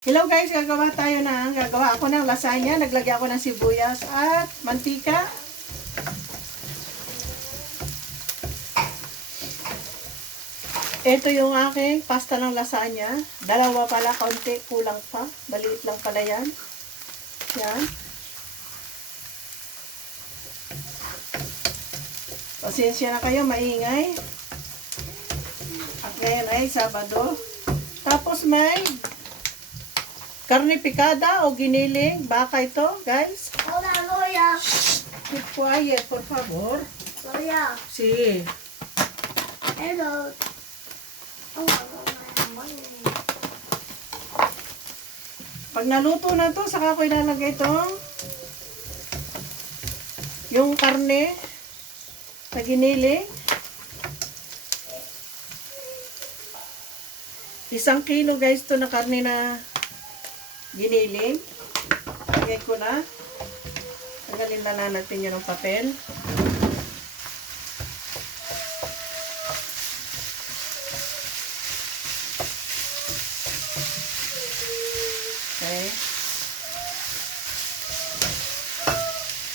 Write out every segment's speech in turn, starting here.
Hello guys, gagawa ako ng lasagna. Naglagay ako ng sibuyas at mantika. Ito yung aking pasta ng lasagna. Dalawa pala, kaunti, kulang pa. Maliit lang pala yan. Yan. Pasensya na kayo, maingay. At ngayon ay Sabado. Tapos may karne pikada o giniling. Baka ito, guys. Hola, Loya. Keep quiet, por favor. Loya. Si. Hello. Oh, Pag naluto na to, saka ko ilalagay itong yung karne na giniling. 1 kilo guys to na karne na giniling. Lagay ko na. Tagalin na natin yun ng papel. Okay.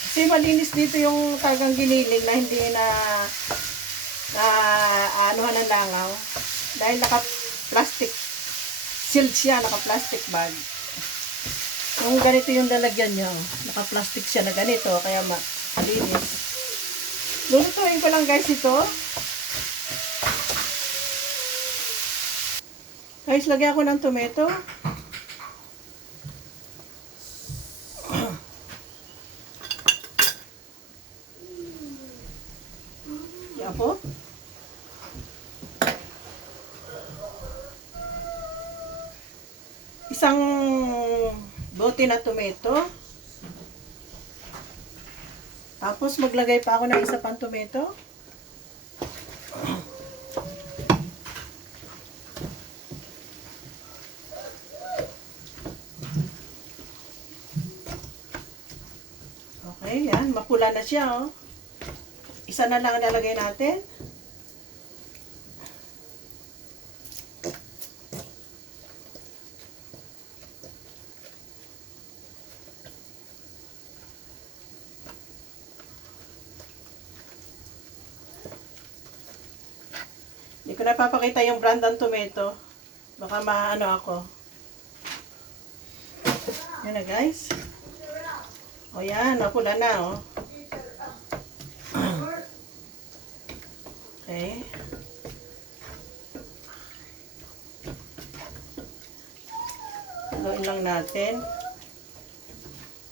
Kasi malinis dito yung tagang giniling na hindi na anuhan ng langaw. Dahil naka-plastic sealed siya, naka-plastic bag. Kung ganito yung lalagyan niya, naka-plastic siya na ganito, kaya malinis. Lulutuin ko lang guys ito. Guys, lagyan ko ng tomato. Yapo. Isang bote na tomato. Tapos maglagay pa ako ng isa pang tomato. Okay, yan. Mapula na siya, oh. Isa na lang nalagay natin. Hindi ko na papakita yung brand ng tomato. Baka maano ako. Yan na guys. O yan, napula na oh. Okay. Haluin lang natin.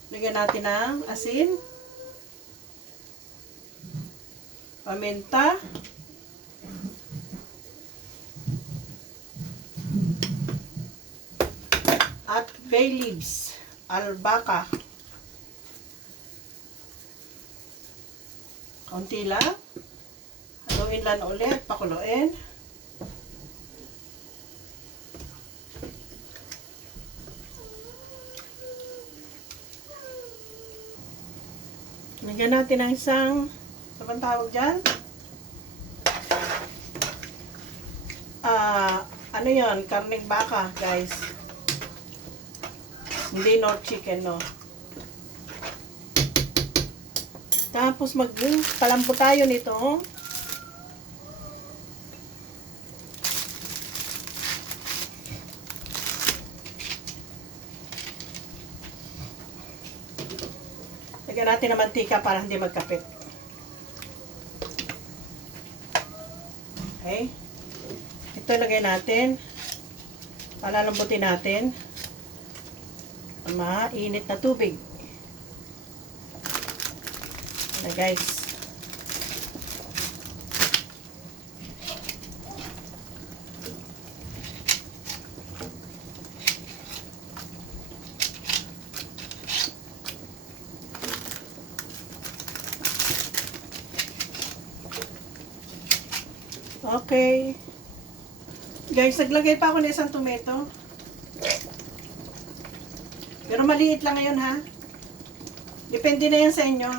Lagyan natin ng asin. Paminta. At bay leaves, albahaca. Kaunti lang. Haluin lang ulit, pakuluin. Lagyan natin ang isang, ano bang tawag dyan? Ano yon? Karneng baka, guys. Hindi no chicken, no. Tapos magpalampo tayo nito. Lagyan natin ng mantika para hindi magkapit. Okay. Ito lagay natin. Palalambutin natin. Mainit na tubig. Na guys. Okay. Guys, naglagay pa ako ng isang tomato. Pero maliit lang ngayon ha. Depende na yan sa inyo.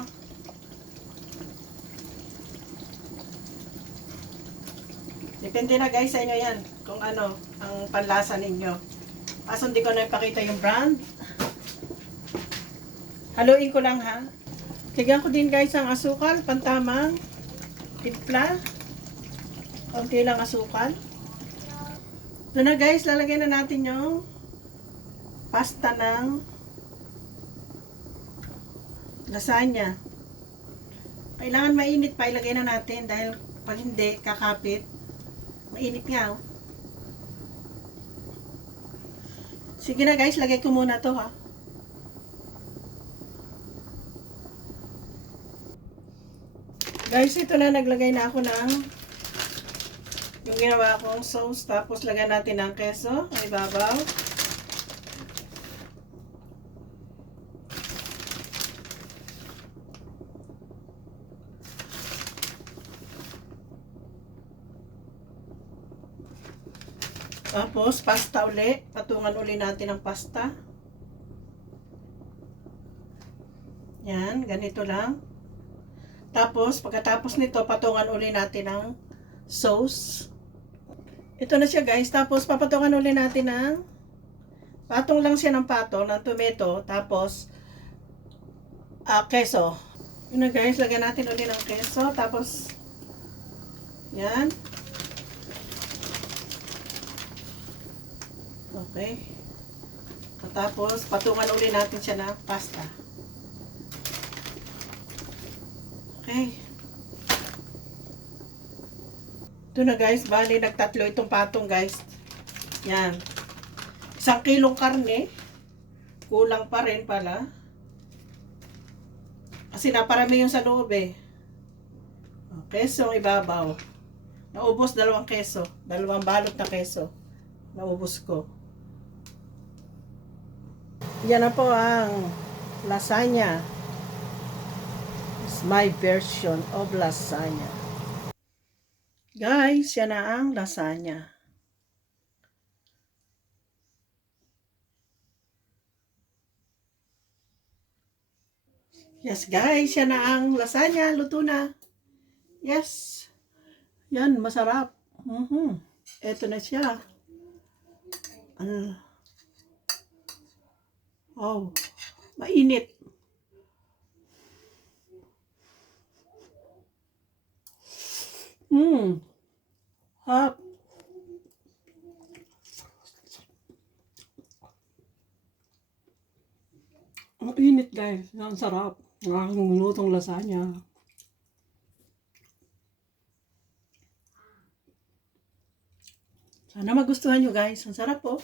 Depende na guys sa inyo yan. Kung ano ang panlasa ninyo. Kaso hindi ko na ipakita yung brand. Haluin ko lang ha. Lagyan ko din guys ang asukal, pantamang timpla. Konti lang asukal. Ito na guys, lalagyan na natin yung pasta ng lasagna. Kailangan mainit pa, ilagay na natin dahil pag hindi, kakapit. Mainit nga oh. Sige na guys, lagay ko muna to ha. Guys, ito na, naglagay na ako ng yung ginawa kong sauce. Tapos lagyan natin ng keso ay ibabaw. Tapos pasta uli. Patungan uli natin ang pasta. Yan, ganito lang. Tapos pagkatapos nito, patungan uli natin ang sauce. Ito na siya guys. Tapos papatungan uli natin ng patong lang siya ng patong ng tomato. Tapos keso. Yun na guys, lagyan natin uli ng keso. Tapos yan. Okay. Tapos patungan uli natin siya ng pasta. Okay. Ito na guys, bali nagtatlo itong patong guys. Yan. 1 kilong karne. Kulang pa rin pala. Kasi naparami yung sa loob eh. Keso ang ibabaw. Naubos 2 keso. 2 balot na keso. Naubos ko. Yan na po ang lasagna. It's my version of lasagna. Guys, yan na ang lasagna. Yes guys, yan na ang lasagna. Luto na. Yes. Yan, masarap. Ito na siya. Oh, mainit. Hap. Ang init guys. Ang sarap. Ang aking lutong lasagna. Sana magustuhan nyo guys. Ang sarap po.